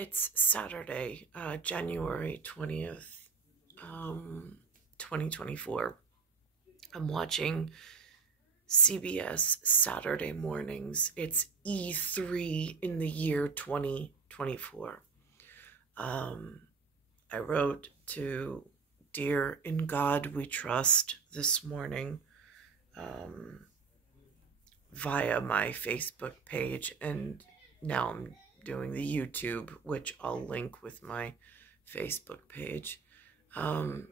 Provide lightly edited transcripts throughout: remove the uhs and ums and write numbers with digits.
It's Saturday, January 20th, 2024. I'm watching CBS Saturday mornings. It's E3 in the year 2024. I wrote to Dear In God We Trust this morning via my Facebook page, and now I'm doing the YouTube, which I'll link with my Facebook page. On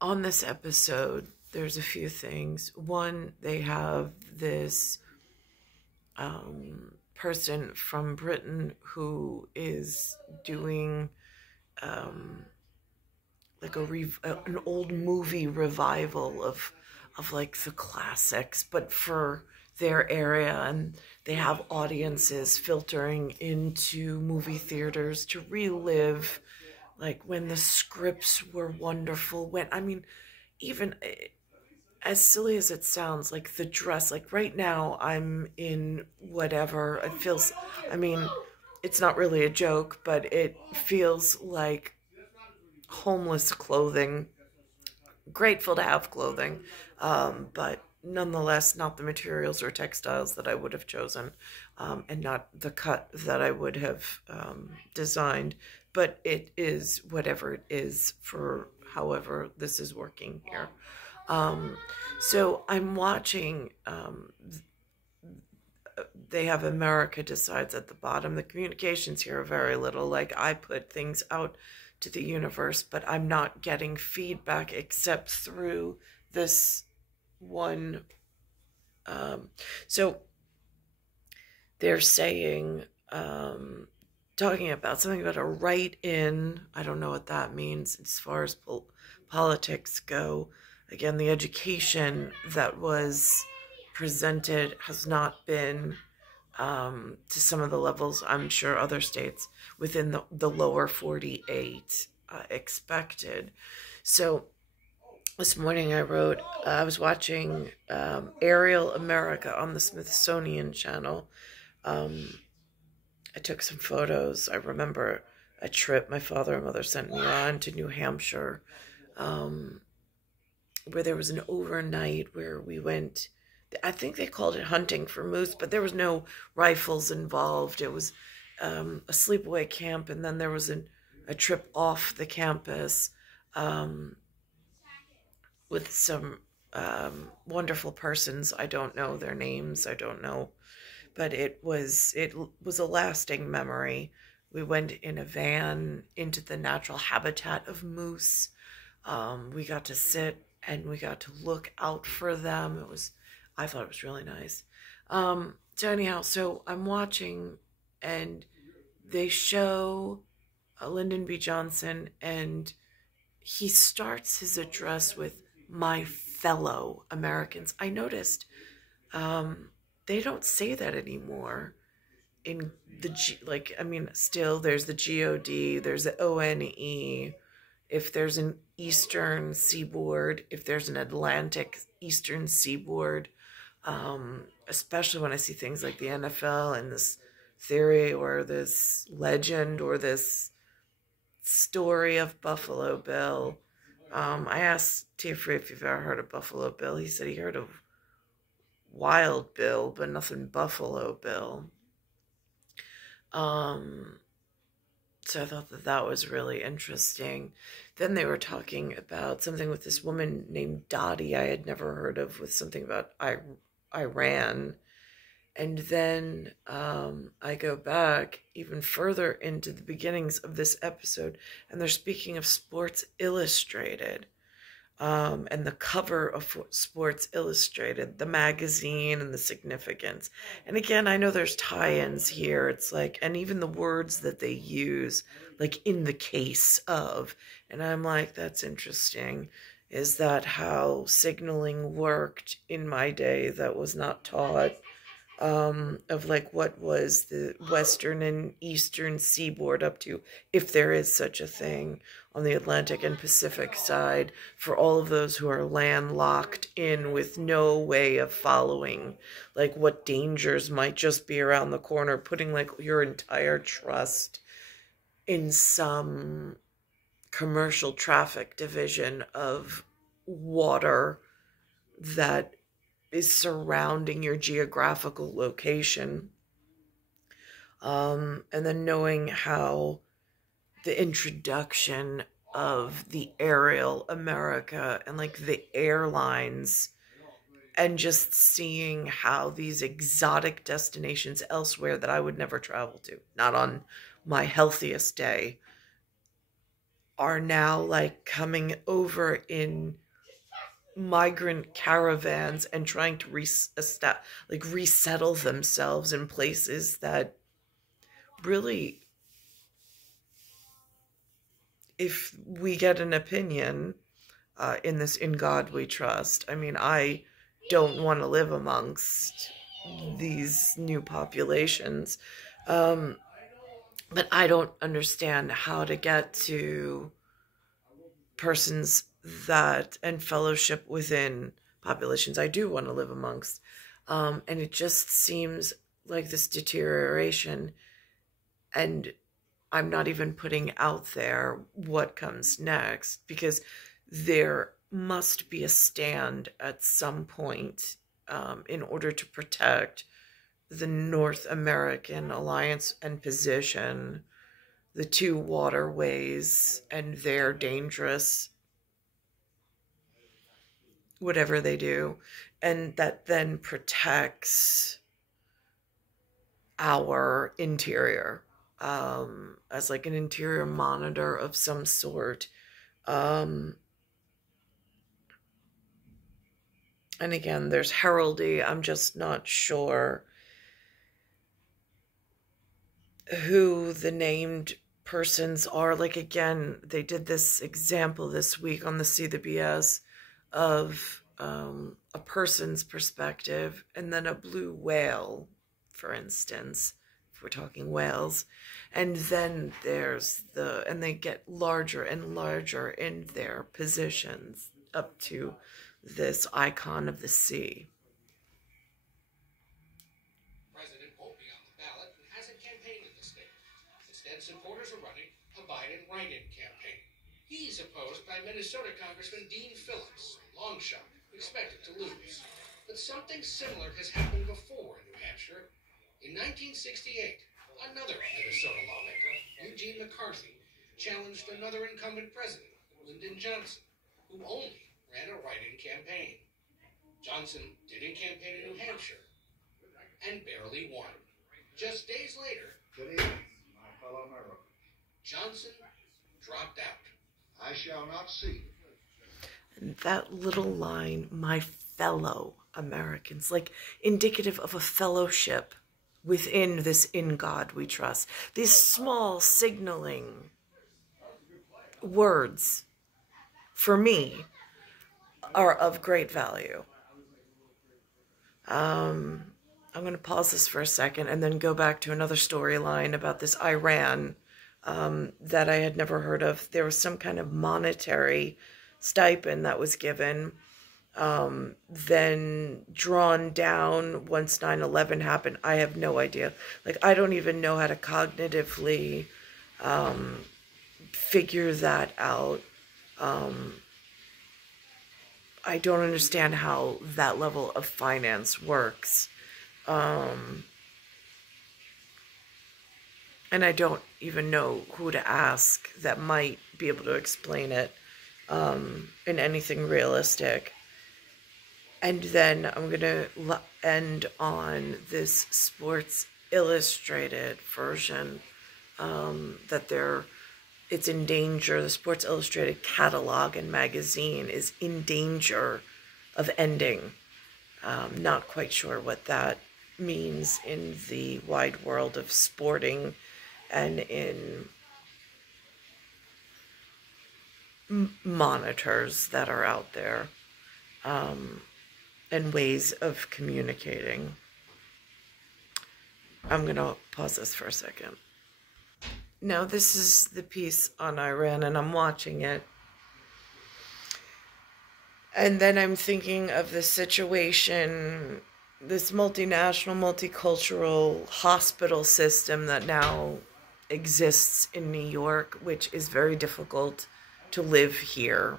this episode, there's a few things. One, they have this person from Britain who is doing like an old movie revival of like the classics, but for their area, and they have audiences filtering into movie theaters to relive like when the scripts were wonderful, when even as silly as it sounds, like the dress, like right now I'm in whatever it feels, it's not really a joke, but it feels like homeless clothing. Grateful to have clothing, but nonetheless not the materials or textiles that I would have chosen, and not the cut that I would have designed, but it is whatever it is for however this is working here. So I'm watching, they have America Decides at the bottom. The communications here are very little. Like, I put things out to the universe, but I'm not getting feedback except through this one. So they're saying, talking about something about a write-in. I don't know what that means as far as politics go. Again, the education that was presented has not been to some of the levels I'm sure other states within the lower 48 expected. So this morning I wrote, I was watching Aerial America on the Smithsonian Channel. I took some photos. I remember a trip my father and mother sent me on to New Hampshire, where there was an overnight where we went. I think they called it hunting for moose, but there was no rifles involved. It was a sleepaway camp, and then there was a trip off the campus with some wonderful persons. I don't know their names. I don't know, but it was a lasting memory. We went in a van into the natural habitat of moose. We got to sit and we got to look out for them. I thought it was really nice. So anyhow, so I'm watching, and they show Lyndon B. Johnson, and he starts his address with "my fellow Americans." I noticed they don't say that anymore in the still there's the God, there's the ONE. If there's an Eastern Seaboard, if there's an Atlantic Eastern Seaboard, especially when I see things like the NFL and this theory or this legend or this story of Buffalo Bill. I asked Tiffany if you've ever heard of Buffalo Bill. He said he heard of Wild Bill, but nothing Buffalo Bill. So I thought that was really interesting. Then they were talking about something with this woman named Dottie I had never heard of, with something about Iran. And then I go back even further into the beginnings of this episode, and they're speaking of Sports Illustrated, and the cover of Sports Illustrated, the magazine, and the significance. And again, I know there's tie-ins here. It's like, and even the words that they use, like "in the case of," and I'm like, that's interesting. Is that how signaling worked in my day? That was not taught. of like what was the western and eastern seaboard up to, if there is such a thing, on the Atlantic and Pacific side, for all of those who are landlocked in with no way of following, like what dangers might just be around the corner, putting like your entire trust in some commercial traffic division of water that is surrounding your geographical location. And then knowing how the introduction of the aerial America and like the airlines, and just seeing how these exotic destinations elsewhere that I would never travel to, not on my healthiest day, are now like coming over in migrant caravans and trying to resettle themselves in places that really, if we get an opinion in this "In God We Trust," I mean, I don't want to live amongst these new populations, but I don't understand how to get to persons that and fellowship within populations I do want to live amongst. And it just seems like this deterioration, and I'm not even putting out there what comes next, because there must be a stand at some point in order to protect the North American alliance and position, the two waterways and their dangerous whatever they do, and that then protects our interior as like an interior monitor of some sort. And again, there's heraldry. I'm just not sure who the named persons are. Like, again, they did this example this week on the See the BS of a person's perspective, and then a blue whale, for instance, if we're talking whales, and then there's and they get larger and larger in their positions up to this icon of the sea. President won't be on the ballot and hasn't campaigned in the state. Instead, supporters are running a Biden write-in campaign. He's opposed by Minnesota Congressman Dean Phillips, a long shot, expected to lose. But something similar has happened before in New Hampshire. In 1968, another Minnesota lawmaker, Eugene McCarthy, challenged another incumbent president, Lyndon Johnson, who only ran a write-in campaign. Johnson didn't campaign in New Hampshire and barely won. Just days later, good evening, my fellow Americans. Johnson dropped out. I shall not see. And that little line, "my fellow Americans," like indicative of a fellowship within this "In God We Trust." These small signaling words, for me, are of great value. I'm going to pause this for a second and then go back to another storyline about this Iran that I had never heard of. There was some kind of monetary stipend that was given, then drawn down once 9/11 happened. I have no idea. Like, I don't even know how to cognitively figure that out. I don't understand how that level of finance works. And I don't even know who to ask that might be able to explain it in anything realistic. And then I'm going to end on this Sports Illustrated version that it's in danger. The Sports Illustrated catalog and magazine is in danger of ending. Not quite sure what that means in the wide world of sporting and in monitors that are out there, and ways of communicating. I'm going to pause this for a second. Now, this is the piece on Iran, and I'm watching it. And then I'm thinking of the situation, this multinational, multicultural hospital system that now exists in New York, which is very difficult to live here.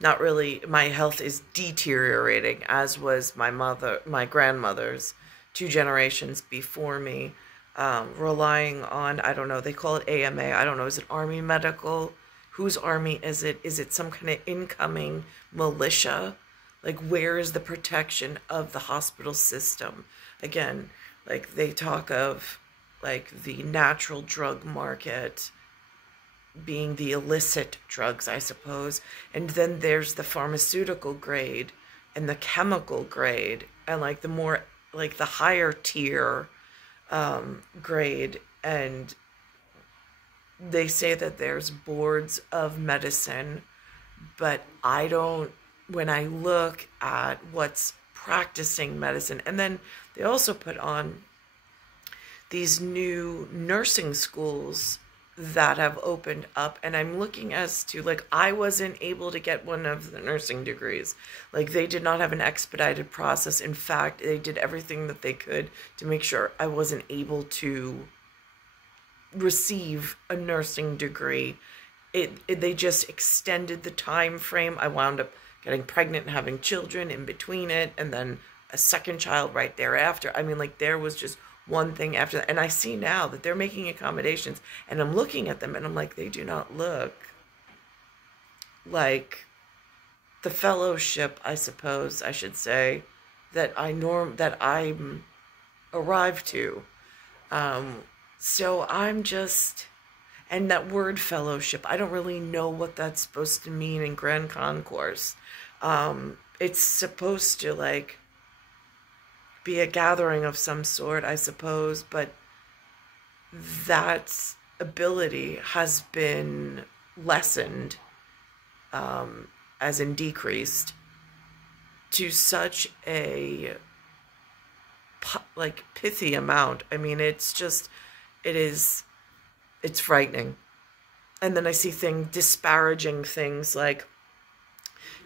Not really, my health is deteriorating, as was my grandmother's 2 generations before me, relying on, I don't know, they call it AMA, I don't know, is it Army Medical? Whose army is it? Is it some kind of incoming militia? Like, where is the protection of the hospital system? Again, like, they talk of, like, the natural drug market being the illicit drugs, I suppose. And then there's the pharmaceutical grade and the chemical grade and, like, the more, like, the higher tier grade. And they say that there's boards of medicine, but when I look at what's practicing medicine, and then they also put on these new nursing schools that have opened up, and I'm looking as to, like, I wasn't able to get one of the nursing degrees. Like, they did not have an expedited process. In fact, they did everything that they could to make sure I wasn't able to receive a nursing degree. They just extended the time frame. I wound up getting pregnant and having children in between it, and then a second child right thereafter. I mean, like, there was just one thing after that. And I see now that they're making accommodations, and I'm looking at them and I'm like, they do not look like the fellowship, I suppose I should say, that I'm arrived to. So I'm just, and that word fellowship, I don't really know what that's supposed to mean in Grand Concourse. It's supposed to, like, be a gathering of some sort, I suppose, but that ability has been lessened, as in decreased, to such a, like, pithy amount. I mean, it's frightening. And then I see disparaging things like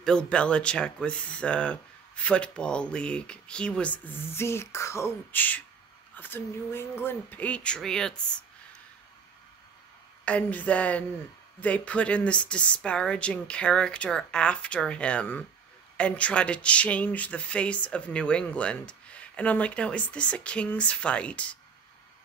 Bill Belichick with the Football League. He was the coach of the New England Patriots. And then they put in this disparaging character after him and try to change the face of New England. And I'm like, now, is this a king's fight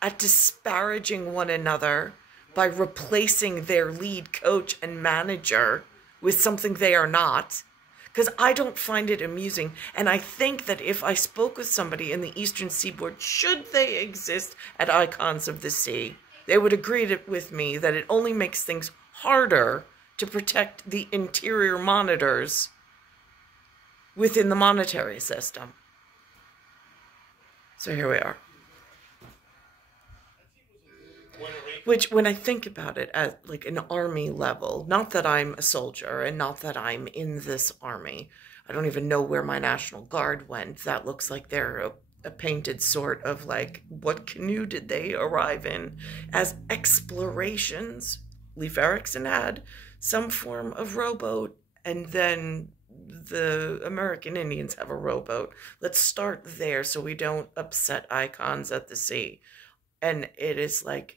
at disparaging one another by replacing their lead coach and manager with something they are not? Because I don't find it amusing. And I think that if I spoke with somebody in the Eastern Seaboard, should they exist at Icons of the Sea, they would agree with me that it only makes things harder to protect the interior monitors within the monetary system. So here we are. Which, when I think about it at, like, an army level, not that I'm a soldier and not that I'm in this army, I don't even know where my National Guard went. That looks like they're a painted sort of, like, what canoe did they arrive in as explorations? Leif Erikson had some form of rowboat, and then the American Indians have a rowboat. Let's start there so we don't upset Icons at the Sea. And it is like,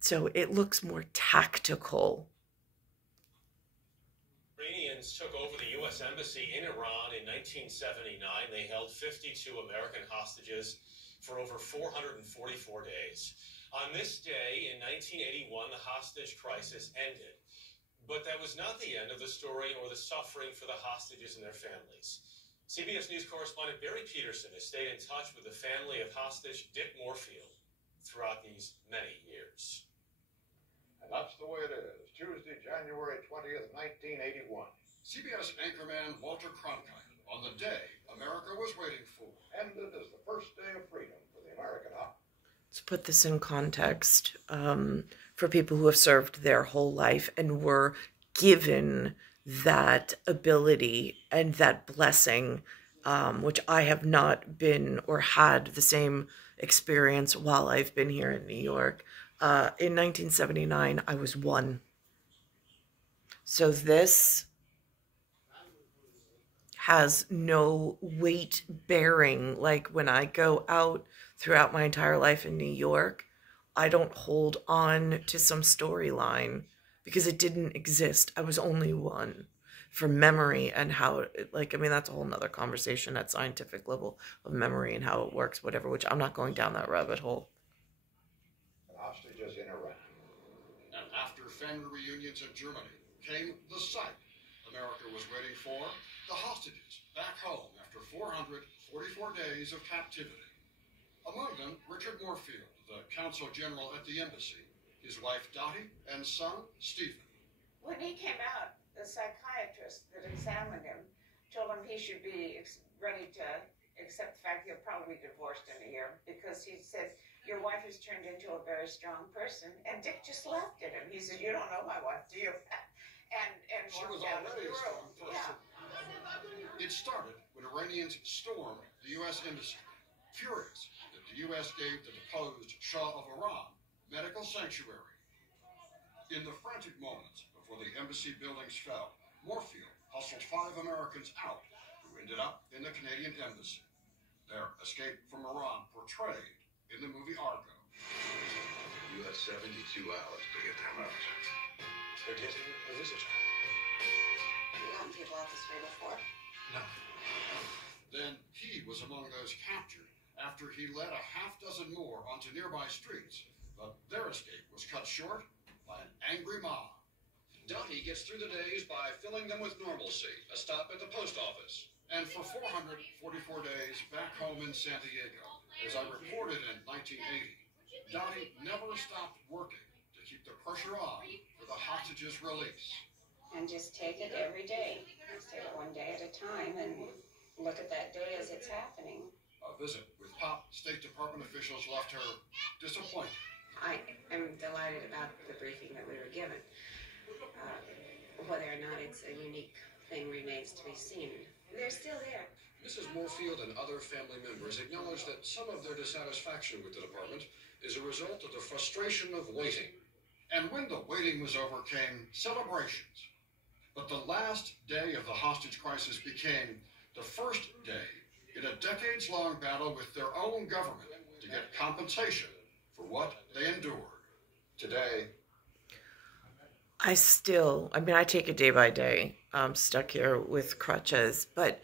so it looks more tactical. Iranians took over the U.S. Embassy in Iran in 1979. They held 52 American hostages for over 444 days. On this day in 1981, the hostage crisis ended. But that was not the end of the story or the suffering for the hostages and their families. CBS News correspondent Barry Peterson has stayed in touch with the family of hostage Dick Moorfield throughout these many years. And that's the way it is. Tuesday, January 20th, 1981. CBS anchorman Walter Cronkite on the day America was waiting for. Ended as the first day of freedom for the American army. Let's put this in context for people who have served their whole life and were given that ability and that blessing, which I have not been or had the same experience while I've been here in New York. In 1979, I was one. So this has no weight bearing. Like when I go out throughout my entire life in New York, I don't hold on to some storyline because it didn't exist. I was only one for memory and how, like, I mean, that's a whole nother conversation at scientific level of memory and how it works, whatever, which I'm not going down that rabbit hole. Hostages in Iran. And after family reunions in Germany came the sight America was waiting for, the hostages back home after 444 days of captivity. Among them, Richard Moorfield, the consul general at the embassy, his wife Dottie, and son Stephen. When he came out, the psychiatrist that examined him told him he should be ready to accept the fact he'll probably be divorced in a year, because he said, your wife has turned into a very strong person. And Dick just laughed at him. He said, you don't know my wife, do you? And She was walked out of already the a strong room. person. Yeah. It started when Iranians stormed the U.S. embassy, furious that the U.S. gave the deposed Shah of Iran medical sanctuary. In the frantic moments before the embassy buildings fell, Moorfield hustled 5 Americans out who ended up in the Canadian embassy. Their escape from Iran portrayed in the movie Argo. You had 72 hours to get them out. They're getting a visitor. You gotten people out this way before? No. Then he was among those captured after he led a half dozen more onto nearby streets, but their escape was cut short by an angry mob. Dottie gets through the days by filling them with normalcy, a stop at the post office. And for 444 days back home in San Diego, as I reported in 1980, Dottie never stopped working to keep the pressure on for the hostages' release. And just take it every day. Just take it one day at a time and look at that day as it's happening. A visit with top State Department officials left her disappointed. I am delighted about the briefing that we were given. Whether or not it's a unique thing remains to be seen. They're still there. Mrs. Moorfield and other family members acknowledge that some of their dissatisfaction with the department is a result of the frustration of waiting. And when the waiting was over came celebrations. But the last day of the hostage crisis became the first day in a decades-long battle with their own government to get compensation for what they endured. Today, I take it day by day. I'm stuck here with crutches, but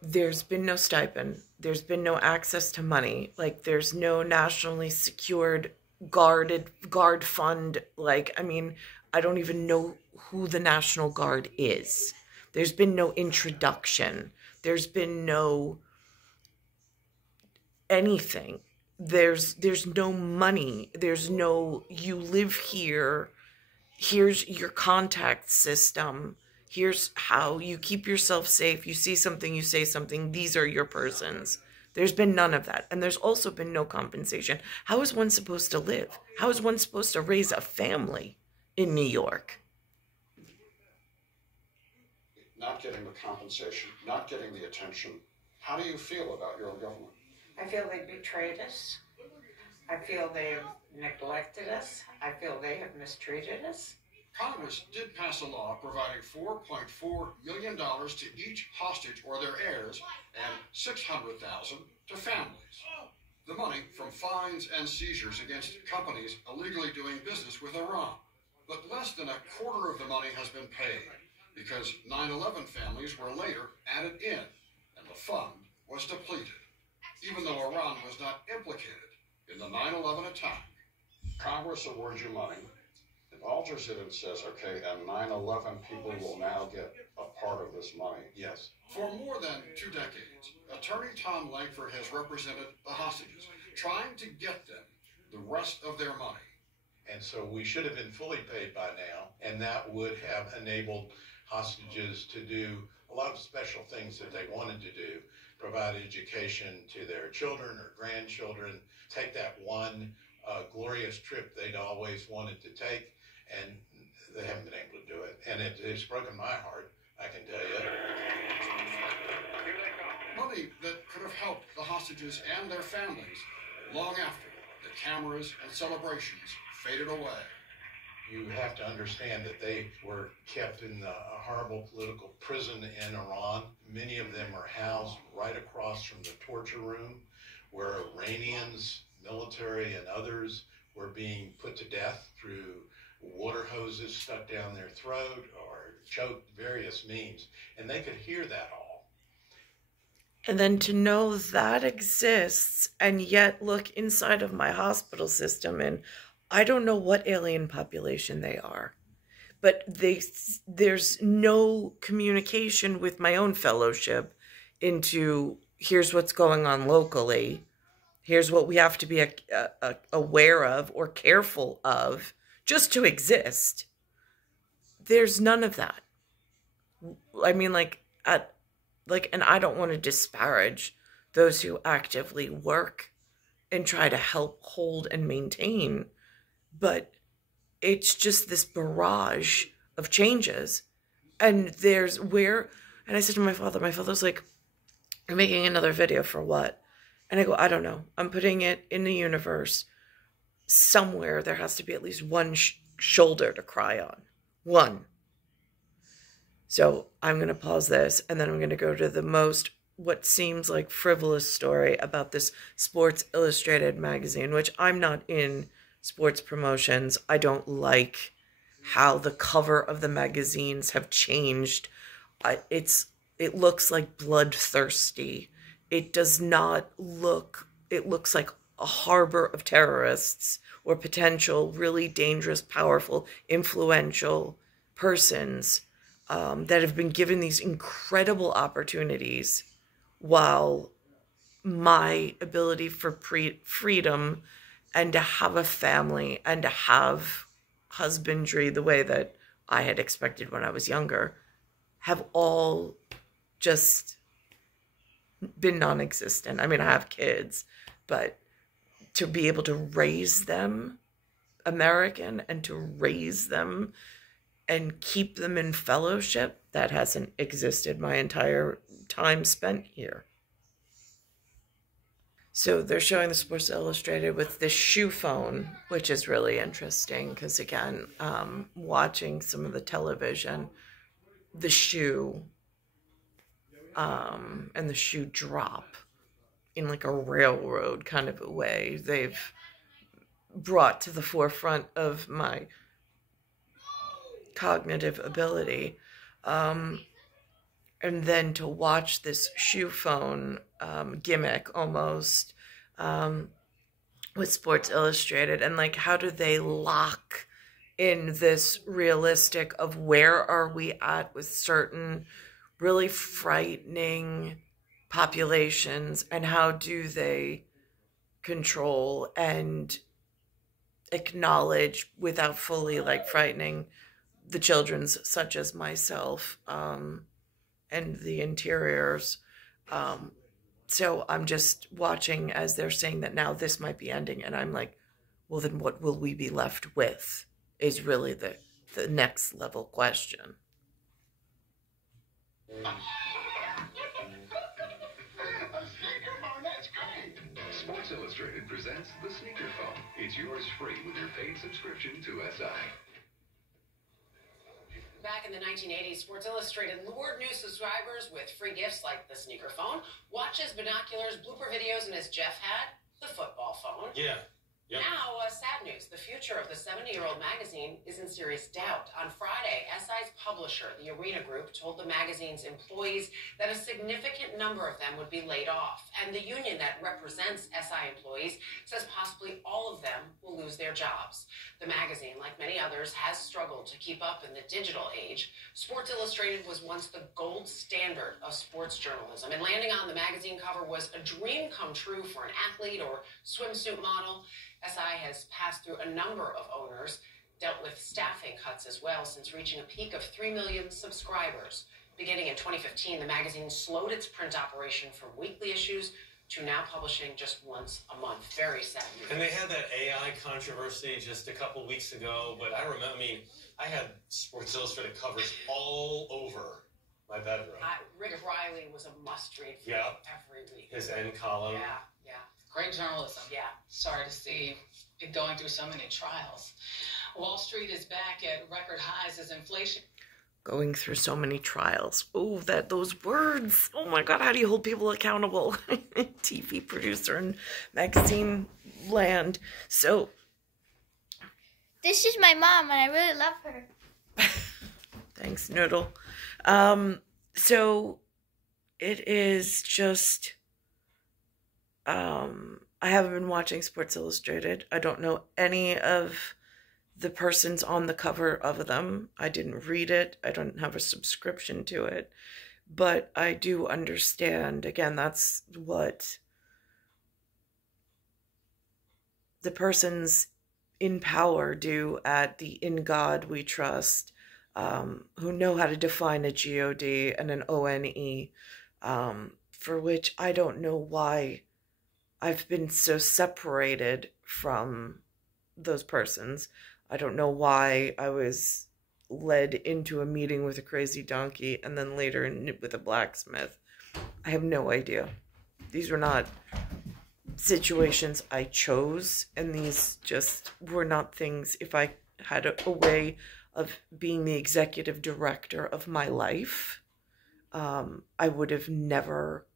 there's been no stipend. There's been no access to money. Like, there's no nationally secured guard fund. Like, I mean, I don't even know who the National Guard is. There's been no introduction. There's been no anything. There's no money. There's no, you live here. Here's your contact system. Here's how you keep yourself safe. You see something, you say something. These are your persons. There's been none of that. And there's also been no compensation. How is one supposed to live? How is one supposed to raise a family in New York? not getting the compensation, not getting the attention. How do you feel about your government? I feel they betrayed us. I feel they have neglected us. I feel they have mistreated us. Congress did pass a law providing $4.4 million to each hostage or their heirs and $600,000 to families. The money from fines and seizures against companies illegally doing business with Iran. But less than a quarter of the money has been paid because 9/11 families were later added in and the fund was depleted, even though Iran was not implicated in the 9/11 attack. Congress awards you money. It alters it and says, okay, and 9/11 people will now get a part of this money. Yes. For more than 2 decades, Attorney Tom Langford has represented the hostages, trying to get them the rest of their money. And so we should have been fully paid by now, and that would have enabled hostages to do a lot of special things that they wanted to do, provide education to their children or grandchildren, take that one glorious trip they'd always wanted to take, and they haven't been able to do it. And it's broken my heart, I can tell you. Money that could have helped the hostages and their families long after the cameras and celebrations faded away. You have to understand that they were kept in a horrible political prison in Iran. Many of them are housed right across from the torture room where Iranians, military, and others were being put to death through water hoses stuck down their throat or choked, various means. And they could hear that all. And then to know that exists and yet look inside of my hospital system, and I don't know what alien population they are, but there's no communication with my own fellowship into here's what's going on locally, here's what we have to be aware of or careful of just to exist. There's none of that. I mean, and I don't want to disparage those who actively work and try to help hold and maintain, but it's just this barrage of changes. And and I said to my father's like, "You're making another video for what?" And I go, "I don't know. I'm putting it in the universe. Somewhere there has to be at least one shoulder to cry on. One. So I'm going to pause this, and then I'm going to go to what seems like frivolous story about this Sports Illustrated magazine, which I'm not in sports promotions. I don't like how the cover of the magazines have changed. It looks like bloodthirsty. It does not look, it looks like a harbor of terrorists or potential really dangerous, powerful, influential persons that have been given these incredible opportunities, while my ability for freedom and to have a family and to have husbandry the way that I had expected when I was younger have all just been non-existent. I mean, I have kids, but to be able to raise them American and to raise them and keep them in fellowship, that hasn't existed my entire time spent here. So they're showing the Sports Illustrated with this shoe phone, which is really interesting because, again, watching some of the television, the shoe and the shoe drop in like a railroad kind of a way, they've brought to the forefront of my cognitive ability. And then to watch this shoe phone gimmick almost with Sports Illustrated, and like, how do they lock in this realistic of where are we at with certain really frightening populations, and how do they control and acknowledge without fully like frightening the children's, such as myself, and the interiors. So I'm just watching as they're saying that now this might be ending, and I'm like, well, then what will we be left with is really the next level question. Sports Illustrated presents the Sneaker Phone. It's yours free with your paid subscription to SI. Back in the 1980s, Sports Illustrated lured new subscribers with free gifts like the sneaker phone, watches, binoculars, blooper videos, and as Jeff had, the football phone. Yeah. Yep. Now, sad news. The future of the 70-year-old magazine is in serious doubt. On Friday, SI's publisher, the Arena Group, told the magazine's employees that a significant number of them would be laid off. And the union that represents SI employees says possibly all of them will lose their jobs. The magazine, like many others, has struggled to keep up in the digital age. Sports Illustrated was once the gold standard of sports journalism, and landing on the magazine cover was a dream come true for an athlete or swimsuit model. SI has passed through a number of owners, dealt with staffing cuts as well, since reaching a peak of 3 million subscribers. Beginning in 2015, the magazine slowed its print operation from weekly issues to now publishing just once a month. Very sad news. And they had that AI controversy just a couple weeks ago, but I remember, I had Sports Illustrated covers all over my bedroom. Rick Riley was a must-read for me every week. His end column. Yeah. Great journalism. Yeah. Sorry to see it going through so many trials. Wall Street is back at record highs as inflation. Going through so many trials. Oh, those words. Oh my God, how do you hold people accountable? TV producer and magazine land. So. This is my mom, and I really love her. Thanks, Noodle. So it is just, I haven't been watching Sports Illustrated. I don't know any of the persons on the cover of them. I didn't read it. I don't have a subscription to it. But I do understand, again, that's what the persons in power do at the In God We Trust, who know how to define a G-O-D and an O-N-E, for which I don't know why I've been so separated from those persons. I don't know why I was led into a meeting with a crazy donkey and then later with a blacksmith. I have no idea. These were not situations I chose, and these just were not things. If I had a way of being the executive director of my life, I would have never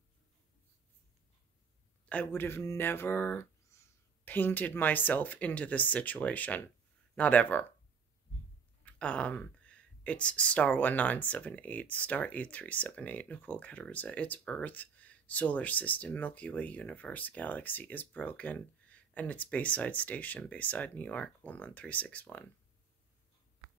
painted myself into this situation. Not ever. It's star 1978, star 8378, Nicole Cattaruzza. It's Earth, Solar System, Milky Way Universe, Galaxy is broken, and it's Bayside Station, Bayside, New York, 11361.